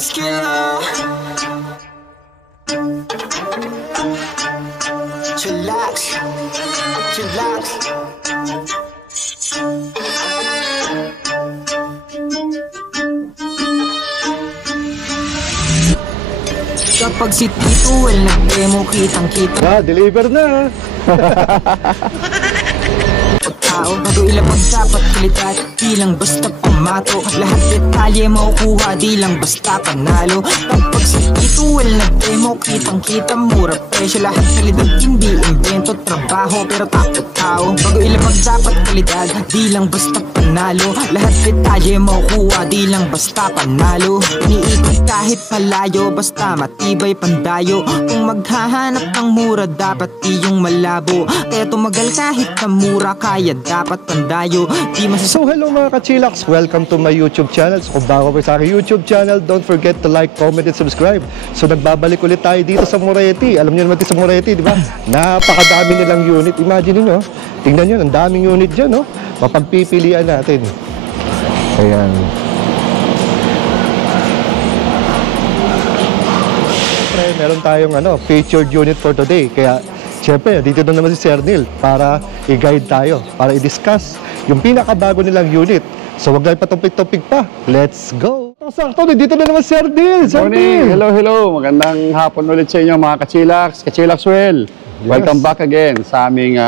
muscular. Chillax, chillax. Kapag si Tito Well nag-demo, kitang-kita deliver na. tao, bago ilapag dapat kalidad. Di lang basta pamato, lahat detalye makukuha, di lang basta panalo. Kapag si Tito Well nag-demo, kitang-kita mura presyo, lahat kalidad, hindi invento, trabaho pero takot tao. Bago ilapag dapat kalidad, di lang basta panalo, lahat detalye makukuha, di lang basta panalo. Iniikot kahit malayo, basta matibay pandayo. Kung maghahanap ng mura, dapat iyong malabo. Kaya tumagal kahit na mura, kaya dapat pandayo. Di So hello mga ka-chillax, welcome to my YouTube channel. So kung bago pa sa aking YouTube channel, don't forget to like, comment, and subscribe. So nagbabalik ulit tayo dito sa Moretti. Alam niyo naman sa Moretti, di ba? Napakadami nilang unit. Imagine niyo, tingnan niyo, ang daming unit dyan, no? Mapagpipilian natin. Ayan. Siyempre, meron tayong featured unit for today. Kaya siyempre, dito na naman si Sir Neil para i-guide tayo, para i-discuss yung pinakabago nilang unit. So wag tayo patumpik-tumpik pa. Let's go! Sakto, dito na naman si Sir Neil. Sir Neil! Hello, hello. Magandang hapon ulit sa inyo mga ka-chillax. Ka-chillax Well. Yes. Welcome back again sa aming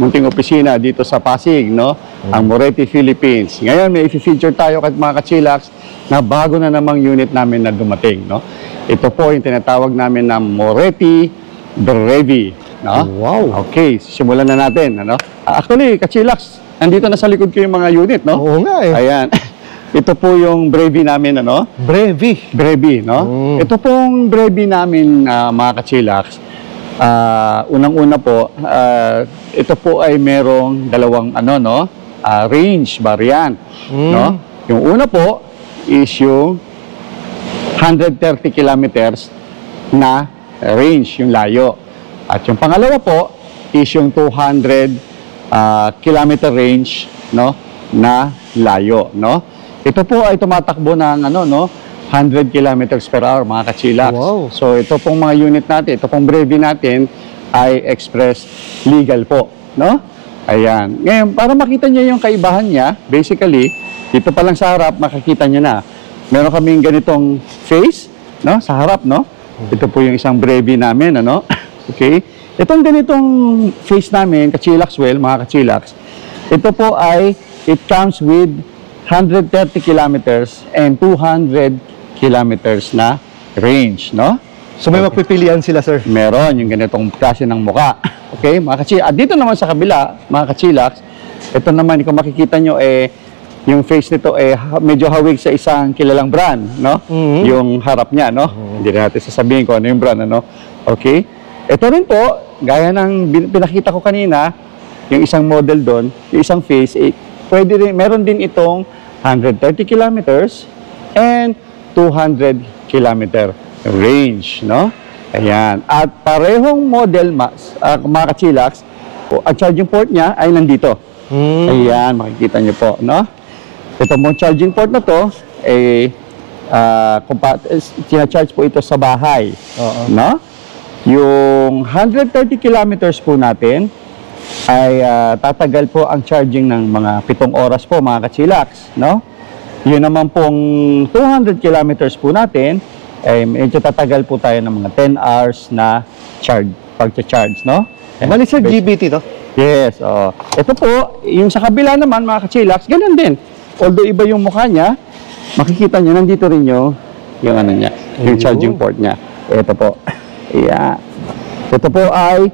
munting opisina dito sa Pasig, no? Ang Moretti, Philippines. Ngayon may i-feature tayo at mga ka-chillax na bago na namang unit namin na dumating, no? Ito po yung tinatawag namin na Moretti Brevi. No? Wow. Okay, simulan na natin, Actually, ka-chillax, nandito na sa likod ko yung mga unit, no? Oo nga eh. Ayan. Ito po yung Brevi namin, Brevi. Brevi, no? Ito pong Brevi namin, mga ka-chillax. Unang-una po, ito po ay merong dalawang range variant, no? Yung una po is yung 130 kilometers na range, yung layo. At yung pangalawa po is yung 200 kilometer range, no, na layo, no. Ito po ay tumatakbo ng 100 kilometers per hour, mga ka-chillax. Wow. So ito pong mga unit natin, ito pong Brevi natin ay express legal po, no. Ayan. Ngayon, para makita niyo yung kaibahan niya, basically, dito pa lang sa harap makikita niyo na. Meron kaming ganitong face, no, sa harap, no. Ito po yung isang Brevi namin, Okay? Itong ganitong face namin, ka-chillax Well, mga ka-chillax, ito po ay, it comes with 130 kilometers and 200 kilometers na range, no? So may magpipilian sila, sir? Meron, yung ganitong klase ng muka. Okay, mga ka-chillax. At dito naman sa kabila, mga ka-chillax, ito naman, kung makikita nyo, yung face nito medyo hawig sa isang kilalang brand, no? Yung harap niya, no? Hindi na natin sasabihin ko ano yung brand, Okay? Ito rin po, gaya ng pinakita ko kanina, yung isang model doon, yung isang face, pwede rin, meron din itong 130 kilometers and 200 kilometer range, no? Ayan. At parehong model, mga ka-chillax, ang charging port niya ay nandito. Ayan, makikita niyo po, no? Ito mong charging port na to, tina-charge po ito sa bahay, no? Yung 130 kilometers po natin ay tatagal po ang charging ng mga 7 oras po, mga ka-chillax, no? Yun naman pong 200 kilometers po natin ay medyo tatagal po tayo ng mga 10 hours na pag-charge, no? Mali sir, GBT to? Yes. Ito po, yung sa kabila naman, mga ka-chillax, ganun din. Although iba yung mukha niya, makikita niyo nandito rin yung niya, yung charging port niya. Ito po. Yeah. Ito po ay,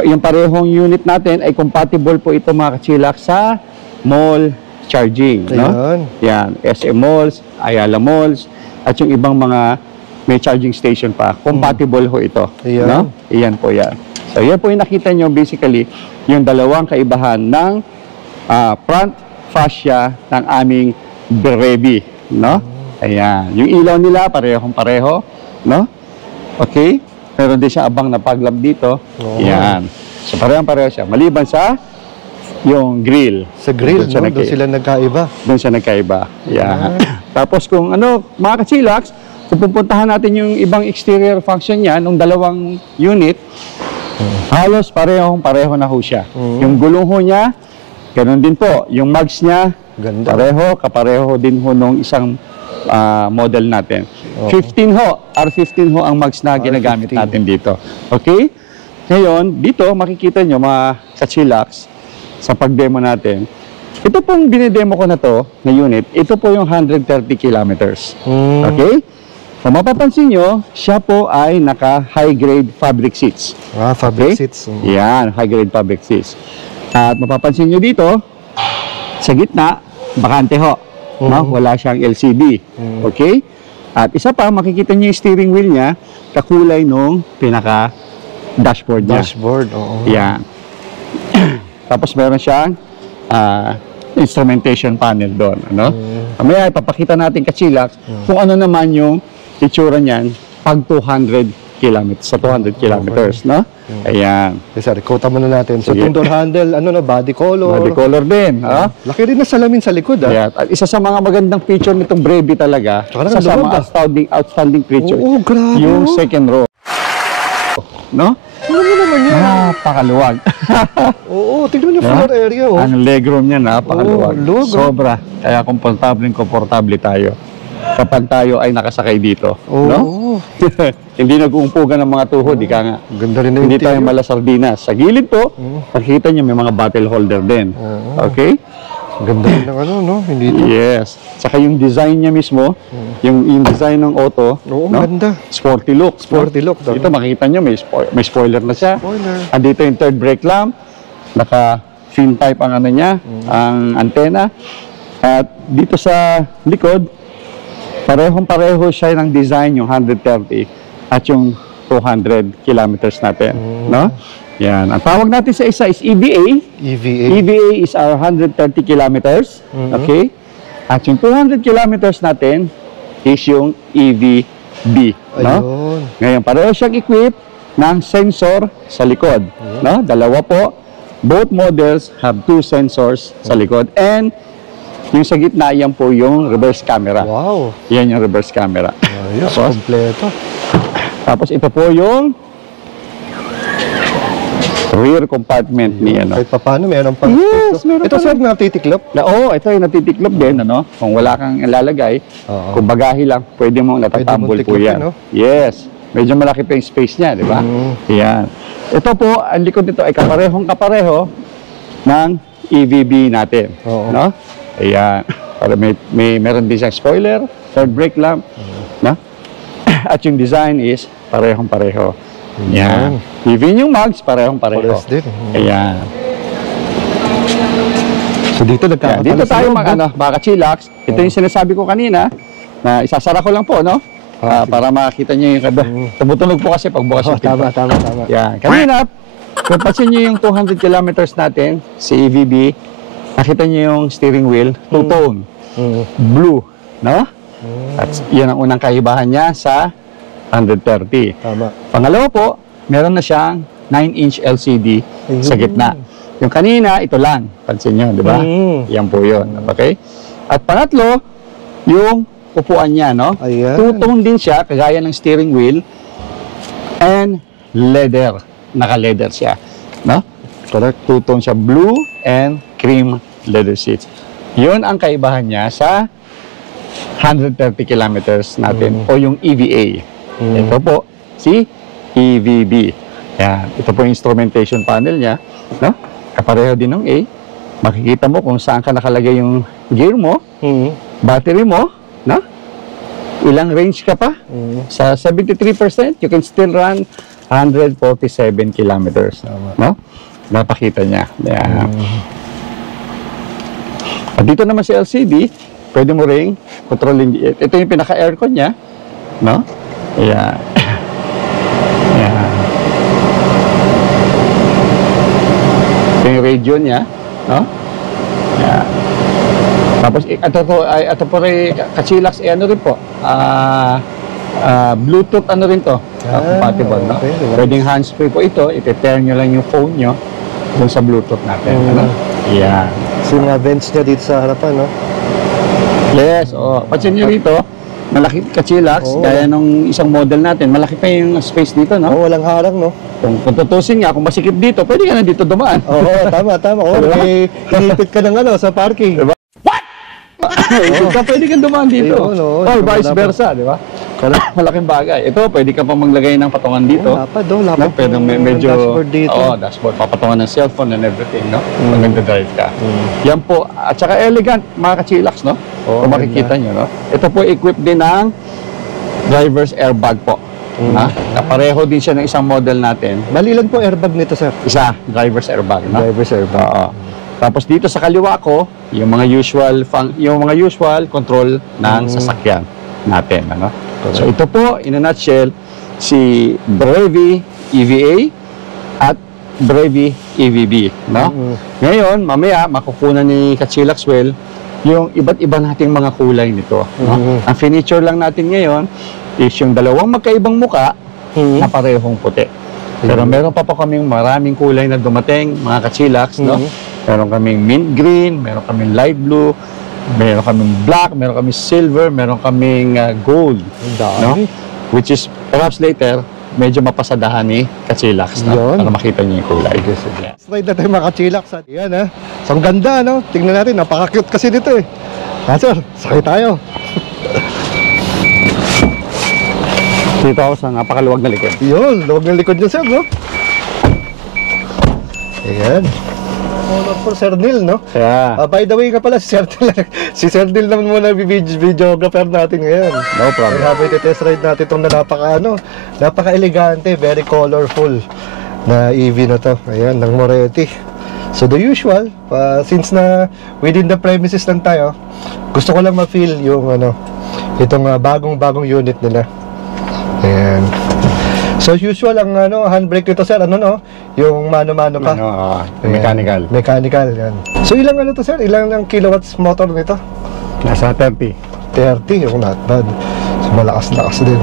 yung parehong unit natin ay compatible po ito, mga ka-chillax, sa mall charging, no? Yan, SM malls, Ayala malls, at yung ibang mga may charging station pa. Compatible ho ito, no? Iyan po yan. So, yan po yung nakita nyo, basically, yung dalawang kaibahan ng front fascia ng aming Brevi, no? Ayan. Yung ilaw nila, parehong-pareho, no? Okay? Meron din siya abang na paglab dito. Yan. So, parehong-pareho siya. Maliban sa yung grill. Sa grill, doon sila nagkaiba. Doon siya nagkaiba. Yan. Tapos kung mga ka-chillax, kung pupuntahan natin yung ibang exterior function niya, nung dalawang unit, halos pareho na ho siya. Yung gulong ho niya, ganun din po. Yung mags niya, Ganda. kapareho din ho nung isang model natin. 15 ho, R15 ho ang mags na ginagamit R15. natin dito. Okay? Ngayon, dito makikita nyo mga kachilax sa pag-demo natin. Ito pong binidemo ko na to, na unit, ito po yung 130 kilometers. Okay? Kung mapapansin nyo, siya po ay naka high-grade fabric seats. Fabric Okay? seats. Yan, high-grade fabric seats. At mapapansin nyo dito, sa gitna, bakante ho. No? Wala siyang LCD. Okay? At isa pa, makikita nyo yung steering wheel niya, kakulay nung pinaka-dashboard niya. Dashboard, oo. Yan. Tapos meron siyang instrumentation panel doon. Ano? Mamaya ipapakita natin kachilax kung ano naman yung itsura niyan pag 200 kilometers, sa 200 kilometers, no? Ayan. Sorry, quota muna natin. So, Sige. itong door handle, body color. Body color din. Laki rin na salamin sa likod, Yeah. At isa sa mga magandang feature nitong Brevi talaga, Tsaka isa sa loob, mga outstanding feature, Oo, grabe. yung second row. No? Ano naman yan? Napakaluwag. Oo, tignan yung floor area, oh. Ang legroom niya, napakaluwag. Oo, luwag, oh. Sobra. Kaya komportable tayo kapag tayo ay nakasakay dito. Oo. No? Hindi nag-uumpugan ng mga tuhod, ika nga. Ganda rin na Hindi tayo interior. malasardinas. Sa gilid po, makikita nyo may mga bottle holder din. Okay? Ganda rin ng no? Hindi ito. Yes. Saka yung design niya mismo, yung design ng auto, Oo, no? ganda. Sporty look. Sporty look. Dito makikita nyo, may spoiler na siya. Spoiler. Andito yung third brake lamp, naka-fin type ang ano niya, ang antena. At dito sa likod, parehong-pareho siya ng design, yung 130 at yung 200 kilometers natin. No? Yan. Ang tawag natin sa isa is EVA. EVA. EVA is our 130 kilometers. Okay? At yung 200 kilometers natin is yung EVB. No? Ayun. Ngayon, pareho siyang equipped ng sensor sa likod. No? Dalawa po. Both models have 2 sensors sa likod. And yung sa gitna, yan po yung reverse camera. Wow. Yan yung reverse camera. Ayos, kompleto. Tapos ito po yung rear compartment ni ano. Kahit pa paano, meron pang Yes, meron Ito, pa sir, natitiklop. Ito yung natitiklop din, ano? Kung wala kang ilalagay, Oo. kung bagahe lang, pwede mong natatambol Pwede mong po yan. tiklopin, no? Yes. Medyo malaki pa yung space niya, di ba? Yan. Ito po, ang likod nito ay kapareho ng EVB natin. Oo. No? Ayan. Para meron din siyang spoiler, third brake lamp, no? At yung design is parehong-pareho. Yan. Even yung mags, parehong-pareho. Parehas din. Ayan. So, dito Yan, nagkakatalas. dito tayo sa loob, mga chillax. Ito yung sinasabi ko kanina, na isasara ko lang po, no? Para makita nyo yung tumutunog po kasi pagbukas yung pinto. Tama. Yan. Kanina, kung pansin nyo yung 200 kilometers natin, si EVB, nakita nyo yung steering wheel, two-tone, blue, no? At yan ang unang kaibahan niya sa 130. Tama. Pangalawa po, meron na siyang 9-inch LCD sa gitna. Yung kanina, ito lang. Pansin nyo, di ba? Yan po yun. Okay? At pangatlo, yung upuan niya, no? Ayan. Two-tone din siya, kagaya ng steering wheel. And leather. Naka-leather siya. No? Correct. Two-tone siya, blue and cream leather seats. Yun ang kaibahan niya sa 130 kilometers natin o yung EVA. Ito po, si EVB. Yan. Ito po yung instrumentation panel niya. No? Kapareho din ng A. Makikita mo kung saan ka nakalagay yung gear mo, battery mo, no? Ilang range ka pa. Sa 73%, you can still run 147 kilometers. No? Napakita niya. Yan. At dito naman sa LCD, pwede mo ring kontrolin. Ito yung pinaka-aircon niya. No? Ayan. Ayan. Ito yung radio niya. No? Ayan. Tapos, ito po rin, kachillax, ano rin po, Bluetooth, ano rin to, compatible, no? Okay. Pwedeng hands-free po ito, iti-pair nyo lang yung phone nyo dun sa Bluetooth natin. Ano? Ayan. So, yung mga vents niya dito sa harapan, no? Yes, oh. Pansin nyo rito, malaki ka-chillax, Oo. gaya nung isang model natin, malaki pa yung space dito, no? Oo, walang harang, no? Kung tutusin nga, kung masikip dito, pwede ka na dito dumaan. Oo, tama. Oo, may hinipit ka ng ano, sa parking. Diba? Pwede kang dumaan dito. Ayun, oo. Or Ito, vice dapat. versa, di ba? Malaking bagay. Ito, pwede ka pa maglagay ng patungan dito. Lapad, No, pwede medyo dashboard dito. dashboard, papatungan ng cellphone and everything, no? Pag nagda-drive ka. Yan po, at saka elegant, mga ka-chillax, no? Oo, Kung makikita nyo, no? Ito po equipped din ng driver's airbag po. Ha? Pareho din siya ng isang model natin. Malilan po airbag nito, sir. Isa, driver's airbag, no? Driver's airbag. Oo. Tapos dito sa kaliwa ko, yung mga usual control ng sasakyan natin, ano? So ito po, in a nutshell, si Brevi EVA at Brevi EVB, no? Ngayon, mamaya makukunan ni ka-chillax well yung iba't iba nating mga kulay nito, no? Ang finiture lang natin ngayon is yung dalawang magkaibang muka na parehong puti. Pero meron pa po kaming maraming kulay na dumating, mga ka-chillax, no? Meron kaming mint green, meron kaming light blue, meron kaming black, meron kaming silver, meron kaming gold, no? Which is perhaps later medyo mapasadahan ni ka-chillax, no? Yun. Para makita niyo yung kulay. Slide na tayo mga ka-chillax. Yan, ha? So, ang ganda, no? Tingnan natin, napaka-cute kasi dito, eh. Sir, sakay tayo. Dito ako sa napakaluwag na likod. Yun, luwag ng likod niya, sir, no? Ayan. Honor for Sir Neil, no? Yeah. By the way nga pala, si Sir Neil, si Sir Neil naman muna videographer natin ngayon. No problem. Habang iti-test ride natin itong napaka-elegante, very colorful na EV na to. Ayan, ng Moretti. So the usual, since na within the premises lang tayo, gusto ko lang ma-feel yung itong bagong unit nila. Ayan. So usual ang handbrake nito, sir, yung mano-mano pa. Mechanical. Mechanical, yan. So ilang to, sir? Ilang kilowatts motor nito? Nasa 30. 30, yung not bad. So malakas-lakas din.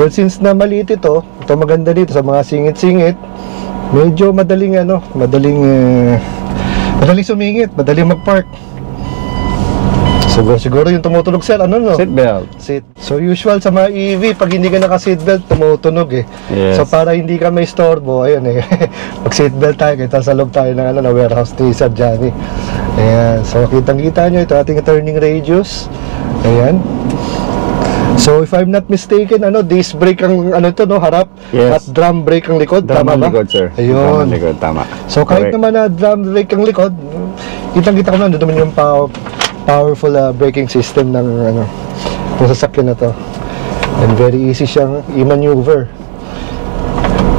But since na maliit ito maganda dito sa mga singit-singit, medyo madaling sumingit, madaling mag-park. Siguro yung tumutunog, sir, Seatbelt. Seat. So usual sa mga EV, pag hindi ka naka-seatbelt, tumutunog, eh. Yes. So para hindi ka may istorbo, ayun, eh. Mag-seatbelt tayo, kita sa loob tayo ng na warehouse ni Sir Johnny. Ayan. So kitang-kita nyo, ito ating turning radius. Ayan. So if I'm not mistaken, disc brake ang harap, Yes. at drum brake ang likod, tama ba? likod, sir. Ayun. Drum ang likod, tama. So kahit Correct. naman na drum brake ang likod, kitang-kita ko na naman yung powerful braking system ng sasakyan na to. And very easy siyang i-maneuver.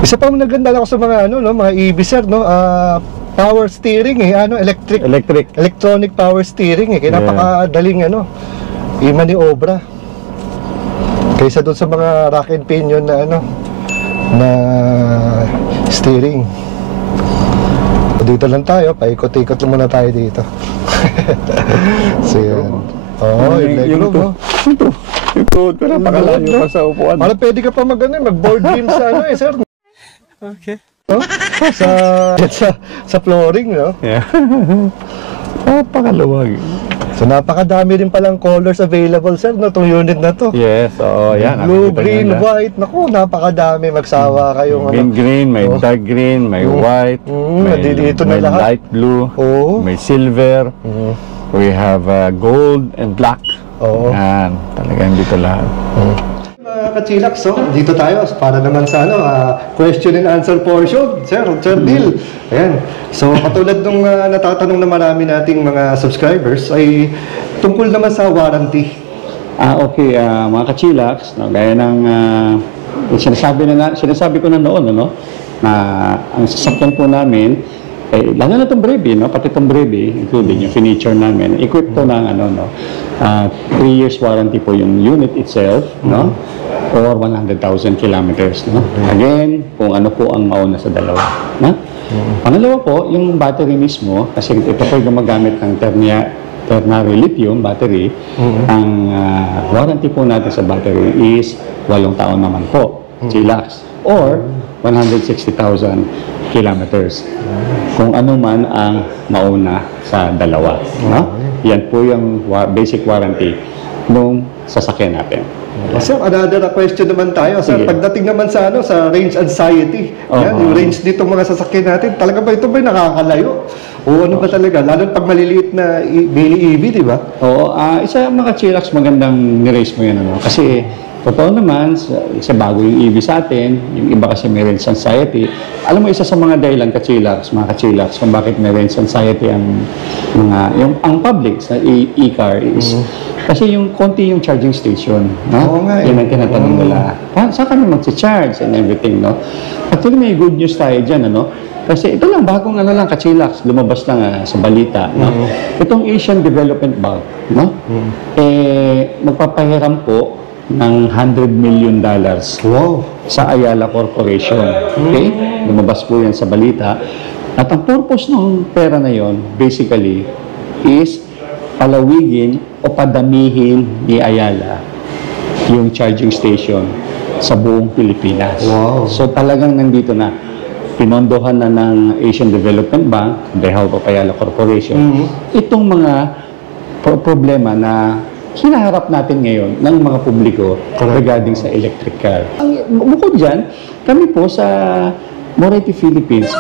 Isa pa maganda ako sa mga mga EV, sir, power steering, electronic power steering, kaya napakadaling i-maniobra. Kaysa doon sa mga rack and pinion na na steering. Dito lang tayo, paikot-ikot lang muna tayo dito. So yan. Yung legroom, no? Ito, napakalayo pa sa upuan. Para pwede ka pa mag-board game sa sir. Okay. No? Sa flooring, no? Yeah. Napakaluwag. So napakadami rin palang colors available, sir, itong unit na to. Yes, yan. Blue, Nakikita green, nyo na. white. Naku, napakadami. Magsawa kayong Green, green, may dark green, may white, nandito na may lahat. light blue, Oo. may silver, we have gold and black. Oo. Yan, talagang dito lahat. Mga ka-chillax, dito tayo para naman sa question and answer portion, Sir Neil. Ayan. So katulad nung natatanong na marami nating mga subscribers ay tungkol naman sa warranty. Okay, mga ka-chillax, gaya ng sinasabi ko na noon, na ang sasakyan po namin, lalo na itong Brevi, pati itong Brevi, including yung furniture namin, equipped to ng 3 years warranty po yung unit itself, or 100,000 kilometers. Again, kung ano po ang mauna sa dalawa. Pangalawa po, yung battery mismo, kasi ito po gumagamit ng ternary lithium battery, ang warranty po natin sa battery is 8 taon naman po, chillax, or 160,000 kilometers. Kung ano man ang mauna sa dalawa. Yan po yung basic warranty ng sasakyan natin. Sir, another question naman tayo. Sir, Sige. pagdating naman sa sa range anxiety, yan, yung range dito mga sasakyan natin, talaga ba ito ba nakakalayo? O ano ba talaga? Lalo pag maliliit na mini EV, di ba? Oo, isa mga chillax, magandang ni-raise mo yan. Ano? Kasi, totoo naman, isa bago yung EV sa atin, yung iba kasi may range anxiety. Alam mo, isa sa mga dahilan mga ka-chillax, kung bakit may range anxiety ang public sa e-car is, kasi yung konti yung charging station, no? Oo nga, Yan ang tinatanong nila. Saan kami mag-charge and everything, no? Actually, may good news tayo dyan, ano? Kasi ito lang, bagong ka-chillax, lumabas lang sa balita, no? Itong Asian Development Bank, no? Magpapahiram po ng $100 million Wow! sa Ayala Corporation. Okay? Lumabas po yan sa balita. At ang purpose ng pera na yon, basically, is palawigin o padamihin ni Ayala yung charging station sa buong Pilipinas. Wow. So talagang nandito na, pinondohan na ng Asian Development Bank, the help of Ayala Corporation, itong mga problema na hinaharap natin ngayon ng mga publiko regarding sa electric car. Bukod dyan, kami po sa Moretti Philippines,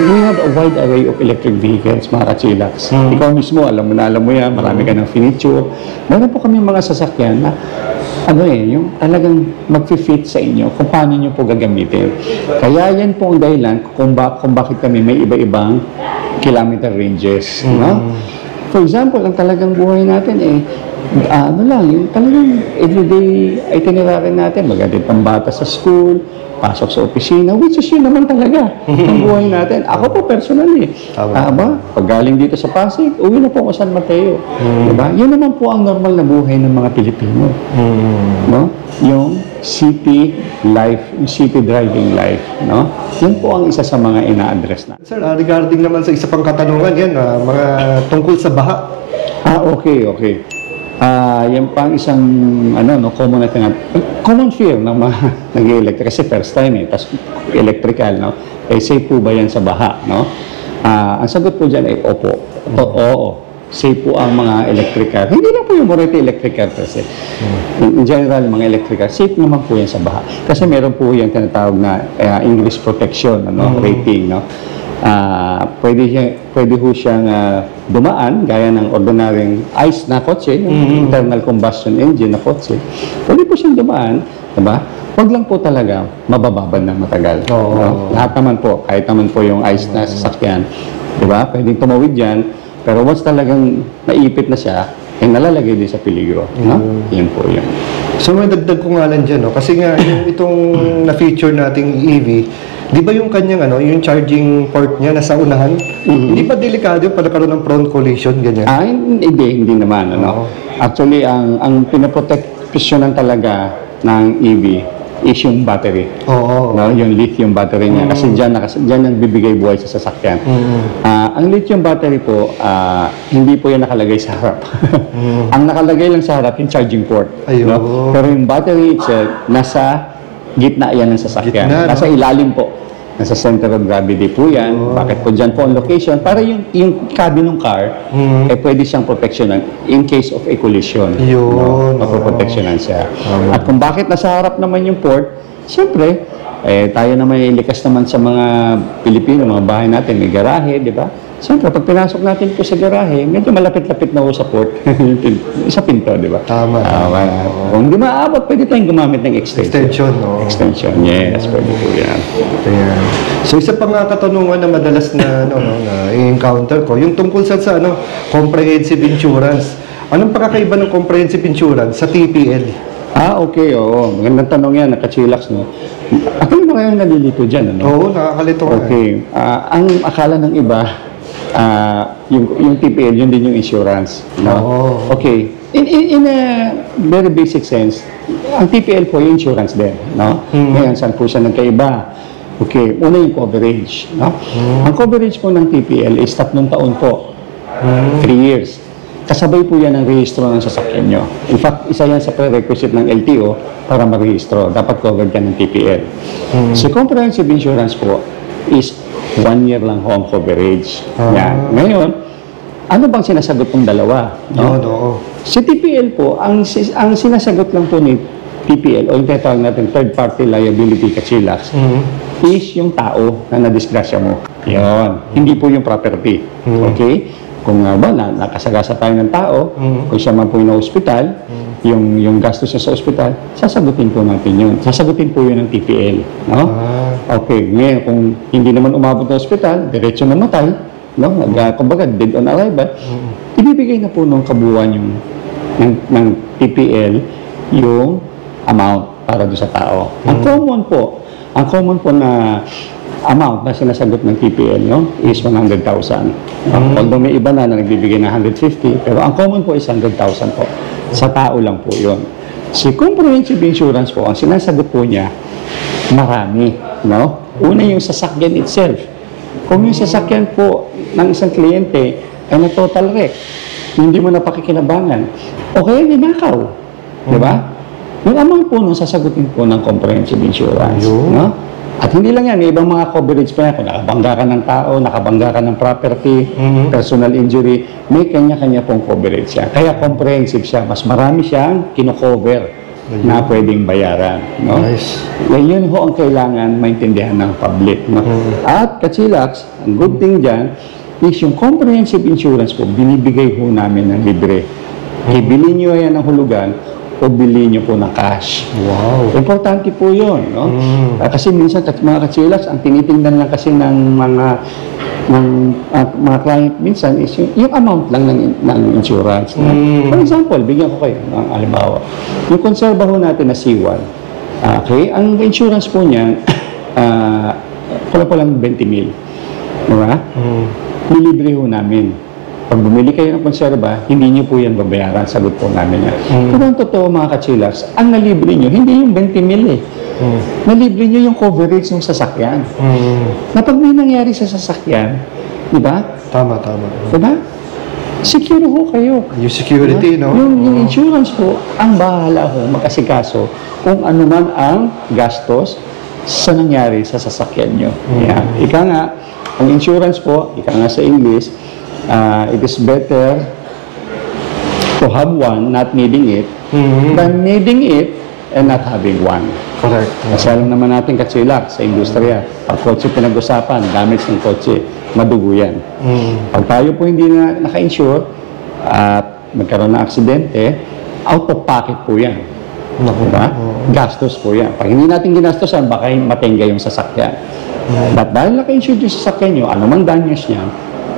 we have a wide array of electric vehicles, mga ka-chillax. Ikaw mismo, alam mo yan, marami ka ng furniture. Meron po kami mga sasakyan na yung talagang mag-fit sa inyo kung paano nyo po gagamitin. Kaya yan po ang dahilan kung bakit kami may iba-ibang kilometer ranges. No? For example, ang talagang buhay natin yung talagang everyday itinerary natin, magandang pambata sa school, pasok sa opisina, which is yun naman talaga ang buhay natin. Ako po personally, pag galing dito sa Pasig, uwi na po ako San Mateo. Diba? Yun naman po ang normal na buhay ng mga Pilipino. No? Yung city life, yung city driving life. No? Yan po ang isa sa mga ina-address natin. Sir, regarding naman sa isa pang katanungan yan, mga tungkol sa baha. Okay. Yan pang isang common fear ng mga nag-electric kasi first time tapos electrical, no? Safe po ba yan sa baha, no? Ang sagot po dyan ay opo. Oo. Safe po ang mga electric car. Hindi lang po yung Moretti electric car kasi. In general, mga electric car, safe naman po yan sa baha. Kasi meron po yung tinatawag na English protection rating, no? Pwede ho siyang dumaan gaya ng ordinaryong ICE na kotse, yung internal combustion engine na kotse. Pwede po siyang dumaan, diba? Huwag lang po talaga mabababad ng matagal. No? Lahat naman po, kahit naman po yung ICE na sasakyan, diba? Pwedeng tumawid yan, pero once talagang naipit na siya, nalalagay din sa peligro. No? Yan po yun. So, may dagdag ko nga lang dyan, no? Kasi nga, itong na-feature nating EV, di ba yung kanyang yung charging port niya nasa unahan? Hindi ba delikado yung pagkakaroon ng prone collision, ganyan? Hindi naman. Actually, ang pinaproteksyonan talaga ng EV is yung battery. No? Yung lithium battery niya. Kasi dyan ang bibigay buhay sa sasakyan. Ang lithium battery po, hindi po yan nakalagay sa harap. Ang nakalagay lang sa harap, yung charging port. No? Pero yung battery itself, nasa gitna yan ng sasakyan. Nasa ilalim po. Nasa center of gravity po yan. Bakit po dyan po ang location? Para yung cabin ng car, pwede siyang proteksyonan in case of a collision. Maproproteksyonan siya. At kung bakit nasa harap naman yung port, siyempre, tayo naman likas naman sa mga Pilipino, mga bahay natin, may garahe, di ba? Siyempre, pag pinasok natin po sa garahe, medyo malapit-lapit na po sa port. Sa pinto, di ba? Tama. Kung hindi maaabot, pwede tayong gumamit ng extension. Extension, yes. Pwede po yan. Ayan. So, isa pa nga katanungan na madalas na i-encounter ko, yung tungkol sa comprehensive insurance. Anong pagkakaiba ng comprehensive insurance sa TPL? Okay, oo. Magandang tanong yan, naka-chillax, no? Ako yung mga nalilito dyan, ano? Oo, nakakalito. Okay. Ang akala ng iba, yung TPL, yun din yung insurance. No? Okay. In a very basic sense, ang TPL po yung insurance din. No? Ngayon, saan po siya nagkaiba? Okay. Una yung coverage. No? Ang coverage po ng TPL is 3 taon po. 3 years. Kasabay po yan ang rehistro ng sasakyan nyo. In fact, isa yan sa prerequisite ng LTO para marehistro. Dapat covered ka ng TPL. So, comprehensive insurance po is 1 year lang home coverage. Yan. Ngayon, ano bang sinasagot ng dalawa? No? Oo. Si TPL po, ang sinasagot lang po ni TPL o yung tinatawag natin third party liability kachilax is yung tao na nadisgrasya mo. Yun. Hindi po yung property. Okay? Kung nakasagasa tayo ng tao, kung siya man po yung hospital, yung gastos niya sa ospital, sasagutin po natin yun. Sasagutin po yun ng TPL. No? Okay. Ngayon, kung hindi naman umabot ng ospital, diretso namatay, no? Kumbaga, dead on arrival, ibibigay na po ng kabuuan yung ng TPL yung amount para doon sa tao. Ang common po na amount na sinasagot ng TPL, no, is 100,000. Although may iba na nagbibigay ng 150, pero ang common po is 100,000 po. Sa tao lang po yun. Si comprehensive insurance po, ang sinasagot po niya, marami. No? Una yung sasakyan itself. Kung yung sasakyan po ng isang kliyente ay na total wreck, hindi mo na pakikinabangan, o kaya ninakaw. Di ba? Yung amount po nung sasagutin po ng comprehensive insurance. No? At hindi lang yan, may ibang mga coverage pa yan. Kung nakabangga ka ng tao, nakabangga ka ng property, personal injury, may kanya-kanya pong coverage siya. Kaya comprehensive siya. Mas marami siyang kino-cover na pwedeng bayaran. No? Nice. Yun ho ang kailangan maintindihan ng public. No? At kachilax, ang good thing dyan, is yung comprehensive insurance po, binibigay ho namin ng libre. Ibili nyo yan ng hulugan, o bili nyo po ng cash. Wow. Importante po yun. No? Kasi minsan, mga kachilax, ang tinitingnan lang kasi ng mga client minsan is yung amount lang ng insurance. No? For example, bigyan ko kayo ng halimbawa. Yung konserba ho natin na C1, okay, ang insurance po niya, wala po lang 20,000. Diba? Nilibre ho namin. Pag bumili kayo ng konserba, hindi nyo po yan babayaran. Sagot po namin yan. Pero ang totoo mga kachilax, ang nalibre nyo, hindi yung 20,000 eh. Nalibre nyo yung coverage ng sasakyan. Na pag may nangyari sa sasakyan, di ba? Tama. Di ba? Secure ho kayo. Yung security, no? Yung insurance po, ang bahala ho, mag-asikaso kung ano man ang gastos sa nangyari sa sasakyan nyo. Yan. Ika nga, ang insurance po, ika nga sa English, it is better to have one, not needing it, than needing it and not having one. Correct. Kasi alam naman natin kachilax sa industriya, pag kotse pinag-usapan, damage ng kotse, madugo yan. Pag tayo po hindi na naka-insure at nagkaroon ng aksidente, out of pocket po yan. Diba? Gastos po yan. Pag hindi natin ginastosan, baka matenga yung sasakyan. But dahil naka-insure yung sasakyan nyo, anumang damage niya,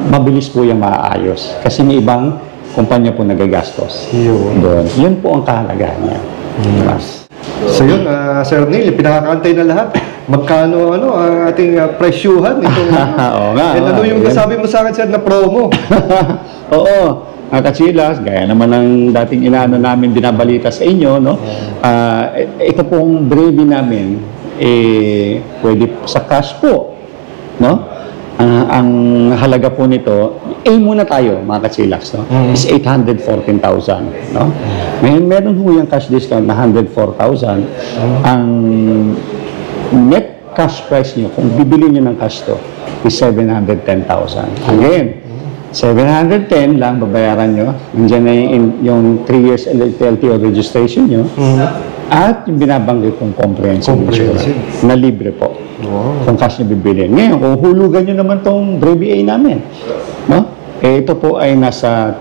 mabilis po yung maaayos. Kasi may ibang kumpanya po nagagastos. Doon. Yun po ang kahalagahan niya. So yun, Sir Neil, pinakakantay na lahat. Magkano ang ating presyuhan itong Oo nga. And ano yung nasabi mo sa akin, Sir, na promo? Oo. Ang kachilas, gaya naman ng dating inaano namin binabalita sa inyo, no? Ito pong Brevy namin, pwede sa cash po, no? Ang halaga po nito, muna tayo, mga kachilax, no? Is 814,000, no? Meron ho yung cash discount na 104,000. Ang net cash price nyo, kung bibili nyo ng cash to, is 710,000. Again, 710 lang babayaran nyo. Nandiyan na yung 3 years LTO registration nyo. At yung binabanggit kong comprehensive insurance na libre po. Kung cash nyo bibili. Ngayon, kung hulugan nyo naman tong Brevy A namin, no? Ito po ay nasa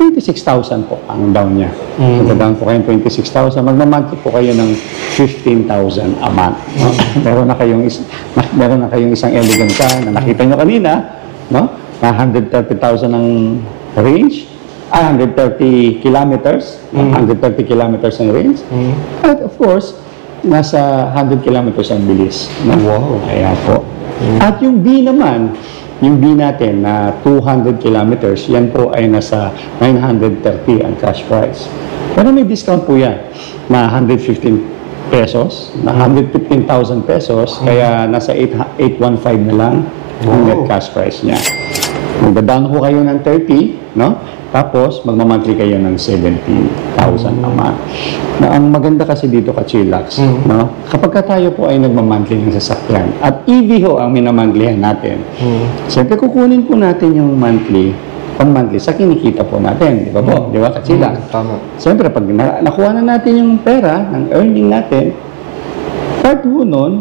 26,000 po ang down niya. Down po kayo 26,000. Magmamonthly po kayo ng 15,000 a month. No? Meron na kayong isang elegant car na nakita nyo kanina, no? Na 130,000 ang range, 130 kilometers, 130 kilometers ang range. At of course, nasa 100 kilometers ang bilis. No? Wow. Ayan po. At yung B naman, yung B natin na 200 kilometers, yan po ay nasa 930 ang cash price. Pero may discount po yan na 115 pesos, na 115,000 pesos, kaya nasa 815 na lang ang net cash price niya. Magda-down po kayo ng 30, no? Tapos, magmamonthly kayo ng 17,000 a month. Na ang maganda kasi dito ka-chillax, no? Kapag tayo po ay nagmamonthly ng sasakyan, at EV ho ang minamantlihan natin, siyempre kukunin po natin yung monthly pang-monthly sa kinikita po natin. Di ba po? Di ba, Kachilax? Tama. Siyempre, pag nakuha na natin yung pera, ang earning natin, part po nun,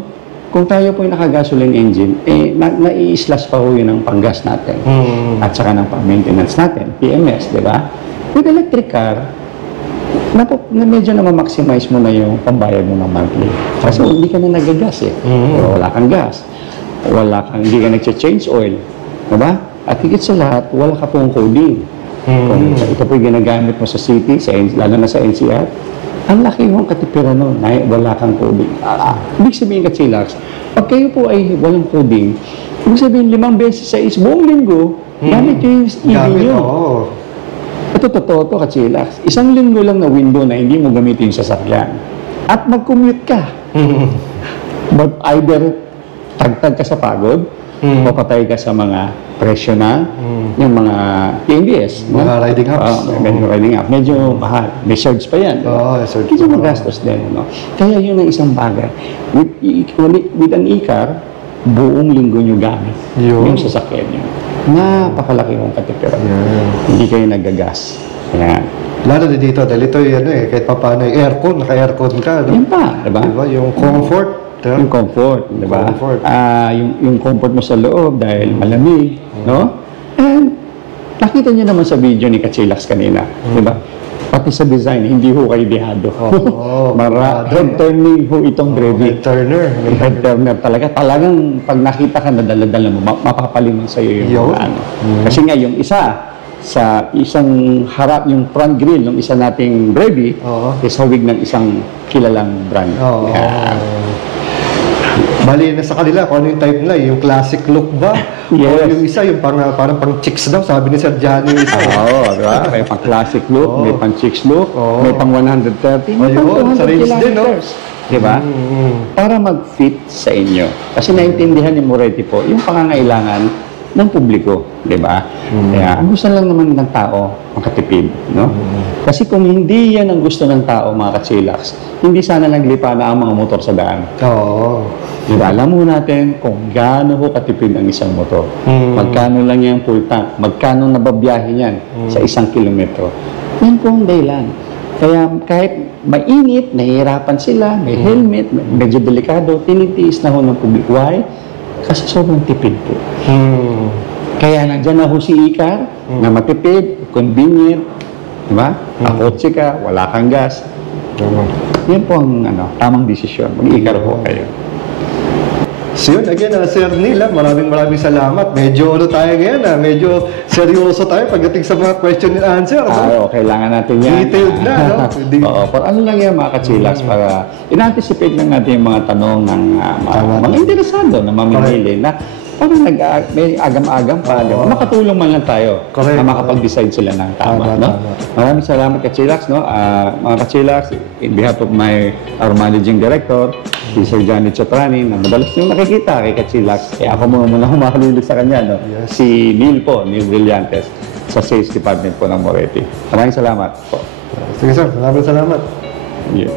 kung tayo po yung naka-gasoline engine, nai-slash pa po yun ang panggas natin. At saka ng pang-maintenance natin, PMS, di ba? With electric car, medyo na ma-maximize mo na yung pambayad mo ng monthly. Kasi hindi ka na nagagas eh. Wala kang gas. Hindi ka nag-change oil. Diba? At higit sa lahat, wala ka pong coding. Kung ito po yung ginagamit mo sa city, lalo na sa NCR, ang laki mong katipiran nun, wala kang coding. Ibig sabihin, Kachilax, pag kayo po ay walang coding, ibig sabihin 5 beses sa buong linggo, gamit yung EV nyo. Ito totoo to, Kachilax. 1 linggo lang na window na hindi mo gamitin yung sasakyan. At mag-commute ka. But either tagtag ka sa pagod, o patay ka sa mga presyo na, yung mga PMBS. Mga riding apps. Medyo riding app. Medyo mahal. May surge pa yan. Surge. Medyo magastos din. No? Kaya yun ang isang bagay. With an e-car, buong linggo nyo gamit. Yung sasakyan nyo. Napakalaki mong katipiran. Hindi kayo nagagas. Yan. Lalo na dito, dahil ito yung kahit pa paano, aircon, naka-aircon ka. No? Yan pa, diba? Yung comfort. Yung comfort, di ba? Comfort. Yung comfort mo sa loob dahil malamig, no? And nakita niyo naman sa video ni Kachilax kanina, di ba? Pati sa design, hindi ho kayo dihado. Head turning ho itong Brevi. Head turner talaga. Talagang pag nakita ka na dala-dala mo, mapapalimang sa'yo yung mga ano. Kasi nga yung isa, sa isang harap, yung front grill ng isa nating Brevi, is hawig ng isang kilalang brand. Bali na sa kanila kung ano yung type nila, yung classic look ba? O yung isa, yung parang pang chicks daw, sabi ni Sir Johnny. Diba? May pang classic look, may pang chicks look, may pang 130, may pang 200 sa range din, no? Diba? Para mag-fit sa inyo. Kasi naintindihan ni Moretti po yung pangangailangan ng publiko, di ba? Kaya ang gusto lang naman ng tao, makatipid, no? Kasi kung hindi yan ang gusto ng tao, mga Kachilax, hindi sana naglipa na ang mga motor sa daan. Diba? Alam mo natin kung gaano ho katipid ang isang motor. Magkano lang yung full tank, magkano nababiyahe niyan sa 1 kilometro. Yan po ang dahilan. Kaya kahit mainit, nahihirapan sila, may helmet, medyo delikado, tinitiis na ho ng publiko. Why? Kasi sobrang tipid po. Kaya nandyan na ho si Icar na matipid, convenient, diba? Akotse ka, wala kang gas. Yan po ang tamang desisyon. Mag-Icar po kayo. So yun, again, Sir Neil, maraming salamat. Medyo tayo ngayon, medyo seryoso tayo pagdating sa mga question and answer. Kailangan natin yan. Detailed na, no? Pero ano lang yan, mga Kachilax, para in-anticipate lang natin yung mga tanong ng mga interesado na mamimili na parang may agam-agam pa, makatulong man lang tayo na makapag-decide sila ng tama. No? Maraming salamat, Kachilax. No? Mga Kachilax, in behalf of our managing director, si Sir Johnny Chotrani, na madalas yung nakikita kay Kachilax, kaya ako muna humahalili sa kanya. No? Si Neil po, Neil Brillantes, sa Sales Department po ng Moretti. Maraming salamat po. Sige sir, maraming salamat. Yeah.